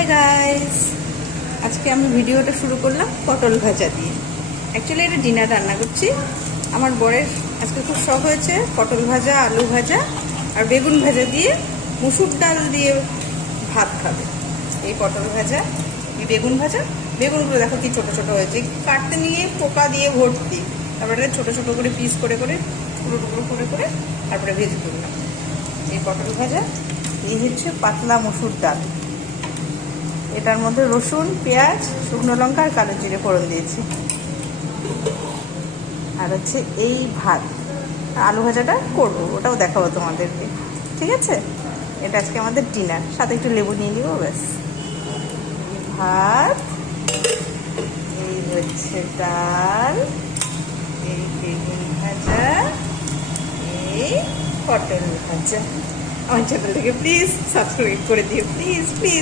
Hi guys, আজকে আমি ভিডিওটা শুরু করলাম পটল ভাজা দিয়ে। অ্যাকচুয়ালি এটা ডিনার রান্না করছি। আমার বরের আজকে খুব শখ হয়েছে পটল ভাজা, আলু ভাজা আর বেগুন ভাজা দিয়ে মুসুর ডাল দিয়ে ভাত খাবে। এই পটল ভাজা, এই বেগুন ভাজা, বেগুনগুলো দেখো কি ছোটো ছোটো হয়েছে, কাটতে নিয়ে পোকা দিয়ে ভর্তি। তারপরে ছোটো ছোটো করে পিস করে করে টুকরো টুকরো করে করে তারপরে ভেজে তুললাম। এই পটল ভাজা, এই হচ্ছে পাতলা মসুর ডাল। এটার মধ্যে রসুন, পেঁয়াজ, শুকনো লঙ্কা আর কালো জিরে ফোড়ন দিয়েছি। আর হচ্ছে এই ভাত, আলু ভাজাটা করবো, ওটাও দেখাবো তোমাদেরকে। ঠিক আছে, এটা আজকে আমাদের ডিনার, সাথে একটু লেবু নিয়ে নিবো, ব্যাস। ভাত, এই হচ্ছে ডাল, এই বেগুন ভাজা, এই পটল ভাজা। আমার চ্যানেলটাকে প্লিজ সাবস্ক্রাইব করে দিও, প্লিজ প্লিজ।